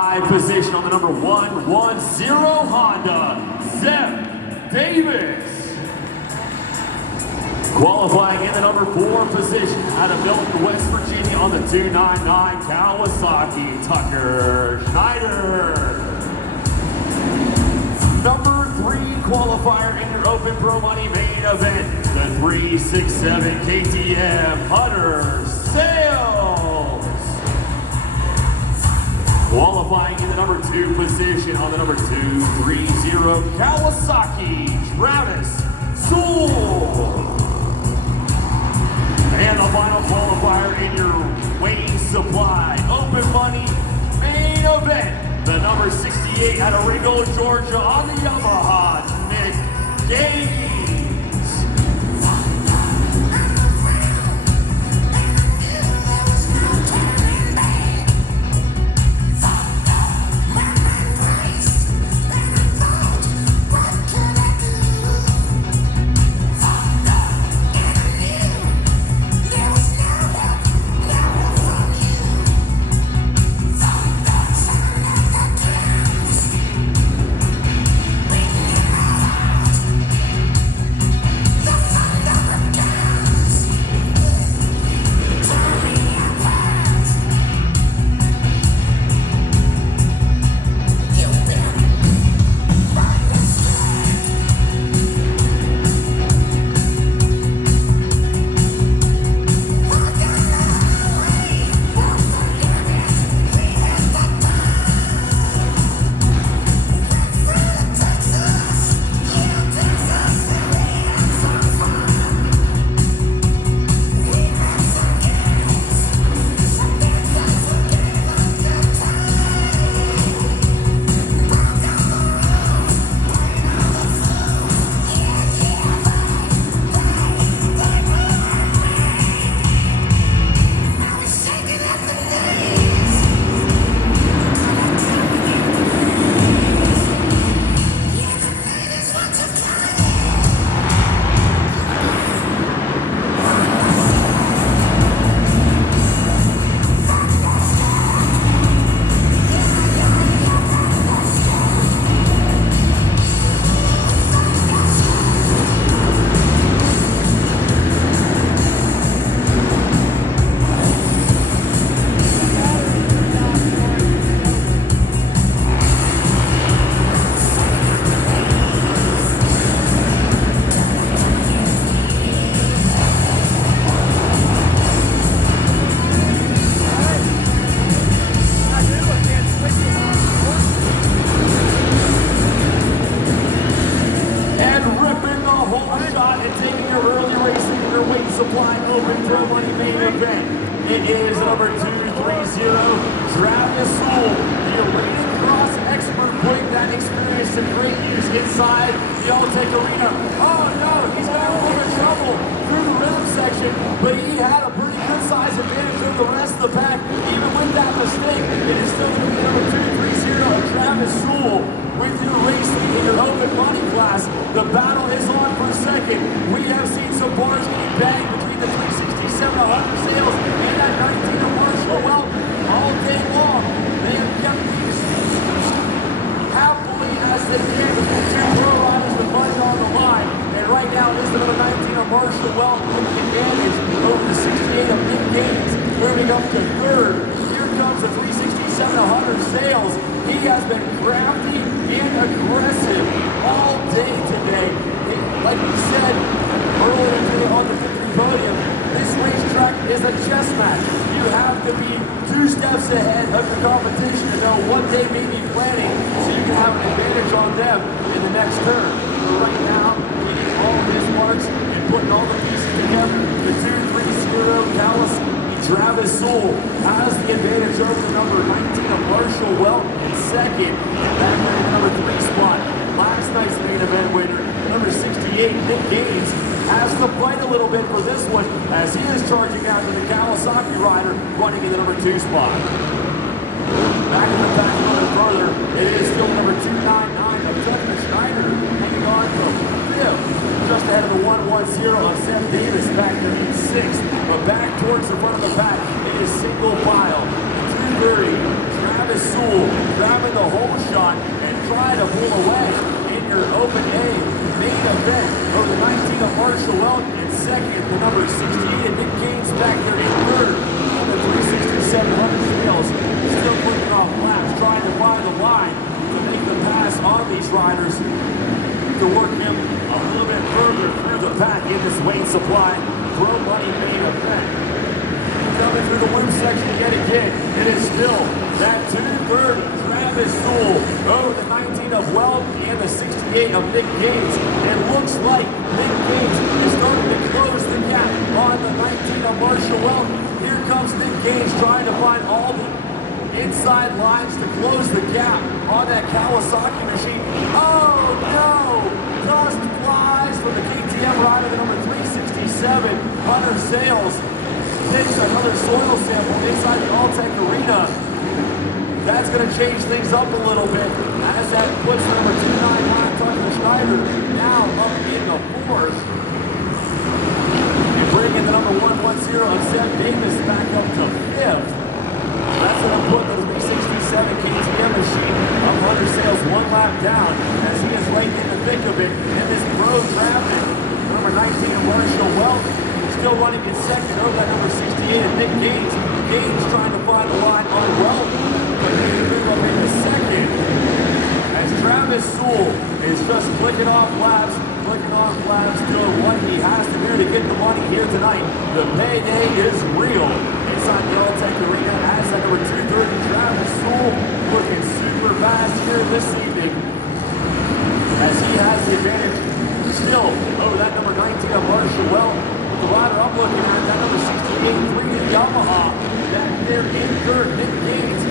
5 position on the number 110 Honda, Zeb Davis. Qualifying in the number 4 position out of Milton, West Virginia on the 299 Kawasaki, Tucker Schneider. Number 3 qualifier in your Open Pro Money main event, the 367 KTM Hunter Sales. Qualifying in the number 2 position on the number 230 Kawasaki, Travis Sewell. And the final qualifier in your Wayne Supply Open Money main event, the number 68 out of Ringo, Georgia on the Yamaha, Nick Gaines. Supply Open Pro Money main event. It is number 230, Travis Sewell, the Arenacross expert, putting that experience to great use inside the Alltech Arena. Oh no, he's got a little bit of trouble through the rhythm section, but he had a pretty good size advantage over the rest of the pack. Even with that mistake, it is still going to be number 230, Travis Sewell, with your racing in your Open Money class. The battle is on for second. We have seen some bars getting banged between the 367 100 sales and that 19 Marshall Well all day long. They have kept these happily as they can with the 2 pro riders with money on the line. And right now it is the number 19 Marshall Well with the advantage over the 68 of Nick Gaines, moving up to third. Here comes the 367 100 sales. He has been crafty and aggressive all day today. Like we said earlier today on the victory podium, this racetrack is a chess match. You have to be 2 steps ahead of your competition to know what they may be planning so you can have an advantage on them in the next turn. But right now, getting all of his marks and putting all the pieces together, the 230 Kawasaki Travis Sewell has the advantage over the number 19 of Marshall Well in second. Back in the number 3 spot, last night's main event winner, number 68, Nick Gaines, has to fight a little bit for this one as he is charging out to the Kawasaki rider running in the number 2 spot. Back in the back a little further, it is still number 299 of Tucker Schneider hanging on from 5th. Just ahead of the 110 of Seth Davis back there in 6th. But back towards the front of the pack, it is single file. 230, Travis Sewell try to pull away in your open A main event over the 19 of Marshall Welk in second, the number 68 and Nick Gaines back there in third. The 367 Trails still putting off laps, trying to find the line to make the pass on these riders to work him a little bit further through the pack in this Wayne Supply Pro Money main event. Coming through the wing section yet again, it is still that 230 Travis Sewell over the 19 of Welk and the 68 of Nick Gaines. It looks like Nick Gaines is starting to close the gap on the 19 of Marshall Welk. Here comes Nick Gaines trying to find all the inside lines to close the gap on that Kawasaki machine. Oh no! Dust flies from the KTM rider, the number 367, Hunter Sales. Takes another soil sample inside the Alltech Arena. That's going to change things up a little bit as that puts number 299 Tucker Schneider now up in the fourth. And bringing the number 110 of Seth Davis back up to fifth. That's going to put the 367 KTM machine of Hunter Sales one lap down as he is right in the thick of it in this pro traffic. Number 19 of Marshall Welk still running in second over that number 68 of Nick Gaines. Gaines trying to find the line on Welk, but he can move up into second as Travis Sewell is just flicking off laps, doing what he has to do to get the money here tonight. The payday is real inside the Alltech Arena as that number 230 Travis Sewell looking super fast here this evening as he has the advantage still over that number 19 of Marshall Welk. The rider I'm looking at, that number 68 3 Yamaha back there in third. Nick Gaines,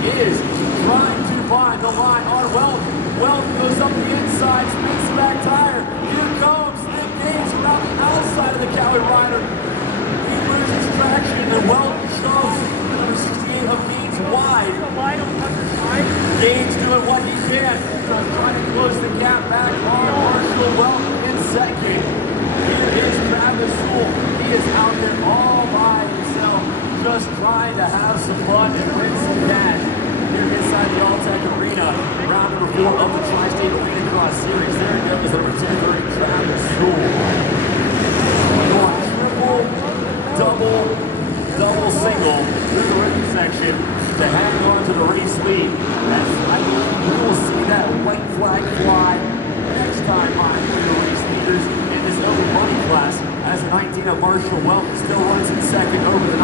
he is trying to find the line on Welk. Welk goes up the inside, spins the back tire. Here comes Nick Gaines from out the outside of the Cali rider. He loses traction and Welk shows the number 68 of Gaines wide. Gaines doing what he can, trying to close the gap back on Marshall Welk in second. Here is Travis Sewell. He is out there all by himself, just trying to have some fun and win some cash here inside the Alltech Arena. Round number 4 of the Tri-State Arenacross Series. There it goes, number 230, Travis Sewell. Going triple, double, single through the rhythm section to hang on to the race lead. As I believe we will see that white flag fly next time by the race leaders in this open money class as the 19 of Marshall Welk still runs in second over the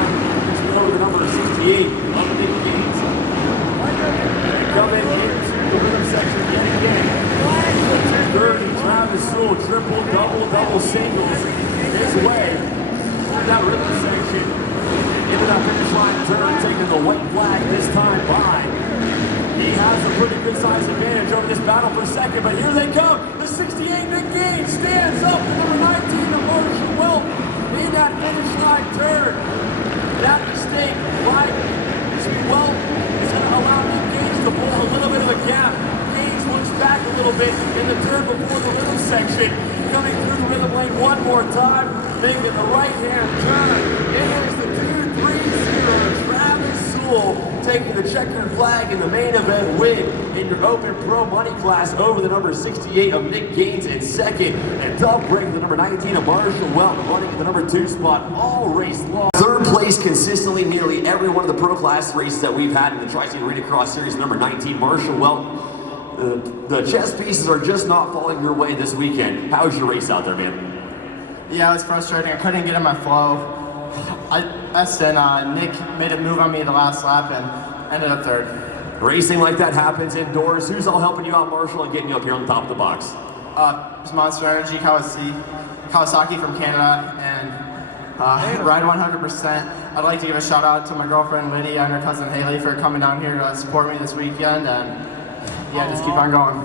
number 68 of Nick Gaines. Coming into the rhythm section yet again. 230 Travis Sewell, triple, double singles his way through that rhythm section into that finish line turn, taking the white flag this time by. He has a pretty good size advantage over this battle for second, but here they come. The 68 Nick Gaines stands up to number 19 of Marshall Welk in that finish line turn. That mistake by Welk is going to allow Nick Gaines to pull a little bit of a gap. Gaines looks back a little bit in the turn before the rhythm section. Coming through the rhythm lane one more time, making the right-hand turn. It is the 230 Travis Sewell taking the checkered flag in the main event win in your open pro money class over the number 68 of Nick Gaines in second, and top break the number 19 of Marshall Welk running in the number 2 spot all race long. Third place consistently nearly every one of the pro class races that we've had in the Tri-State Arenacross Series, number 19 Marshall Welk. The chess pieces are just not falling your way this weekend. How was your race out there, man? Yeah, it was frustrating. I couldn't get in my flow. Nick made a move on me the last lap and ended up third. Racing like that happens indoors. Who's all helping you out, Marshall, and getting you up here on the top of the box? It's Monster Energy, Kawasaki from Canada, and Ride 100%. I'd like to give a shout out to my girlfriend Lydia and her cousin Haley for coming down here to support me this weekend, and yeah, just keep on going.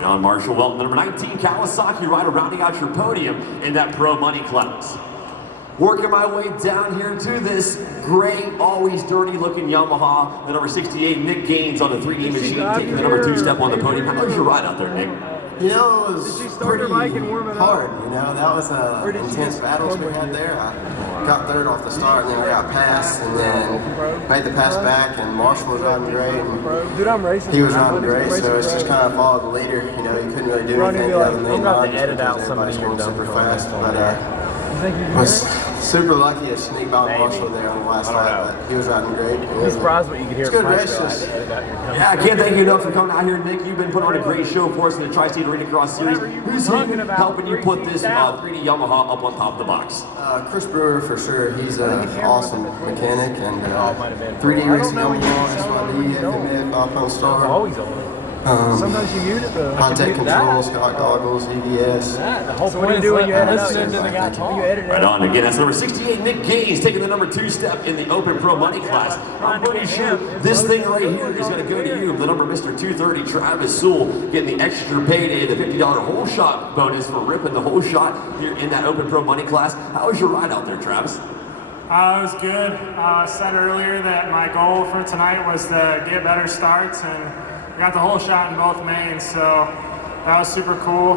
John Marshall Welk, number 19 Kawasaki rider, rounding out your podium in that pro money class. Working my way down here to this gray, always dirty looking Yamaha, the number 68 Nick Gaines on the 3D machine, taking the number 2 step on the podium. How was your ride out there, Nick? You know, it was pretty hard. You know, that was an intense battle we had there. got third off the start, and then I got passed, and then made the pass back, and Marshall was riding great, and Dude, I'm racing. he was riding great, so it's just kind of followed the leader. You know, he couldn't really do anything other than I'm to edit out some of everybody's your going dumb super comments fast, on but there. was super lucky to sneak by Marshall there on the last lap, but he was riding great. I'm surprised what you could hear. It's good from race. Yeah, I can't thank you enough for coming out here, Nick. You've been putting on a great show for us in the Tri-State Arenacross Series. Who's helping you put this 3D Yamaha up on top of the box? Chris Brewer, for sure. He's an awesome mechanic, and 3D Racing Yamaha, SYD, FMF, Alpine Star. Always on. Sometimes you mute it though. High-tech controls, got goggles, EVS. The whole point is when you edit out, you edit it. Right on. Again, that's number 68, Nick Gaines, taking the number 2 step in the Open Pro Money class. I'm pretty sure this thing right here is going to go to you. The number Mr. 230, Travis Sewell, getting the extra payday, the $50 whole shot bonus for ripping the whole shot here in that Open Pro Money class. How was your ride out there, Travis? It was good. I said earlier that my goal for tonight was to get better starts, and I got the whole shot in both mains, so that was super cool.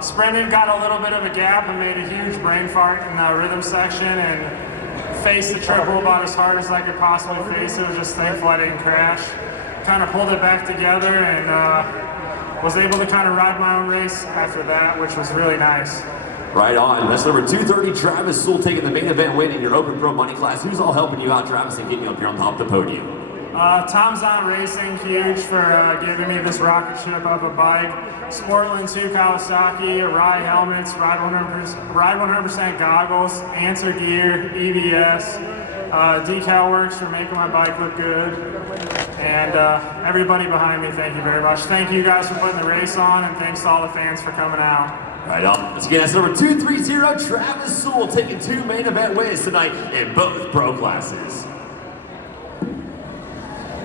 Sprinted, got a little bit of a gap and made a huge brain fart in the rhythm section and faced the triple about as hard as I could possibly face it. Was just thankful I didn't crash. Kind of pulled it back together and was able to kind of ride my own race after that, which was really nice. Right on. That's number 230, Travis Sewell, taking the main event win in your Open Pro Money class. Who's all helping you out, Travis, and getting you up here on top of the podium? Tom's on Racing, huge for giving me this rocket ship of a bike. Sportland 2 Kawasaki, Rye helmets, Ride 100% goggles, Answer gear, EVS, Decal Works for making my bike look good. And everybody behind me, thank you very much. Thank you guys for putting the race on, and thanks to all the fans for coming out. Right on. Once again, that's number 230, Travis Sewell, taking 2 main event wins tonight in both pro classes.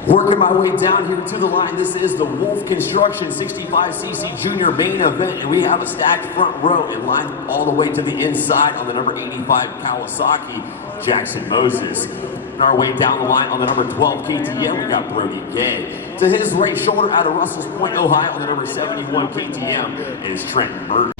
Working my way down here to the line, this is the Wolf Construction 65cc Junior main event, and we have a stacked front row in line all the way to the inside on the number 85 Kawasaki, Jackson Moses. On our way down the line on the number 12 KTM, we got Brody Gay. To his right shoulder out of Russell's Point, Ohio, on the number 71 KTM is Trenton Burton.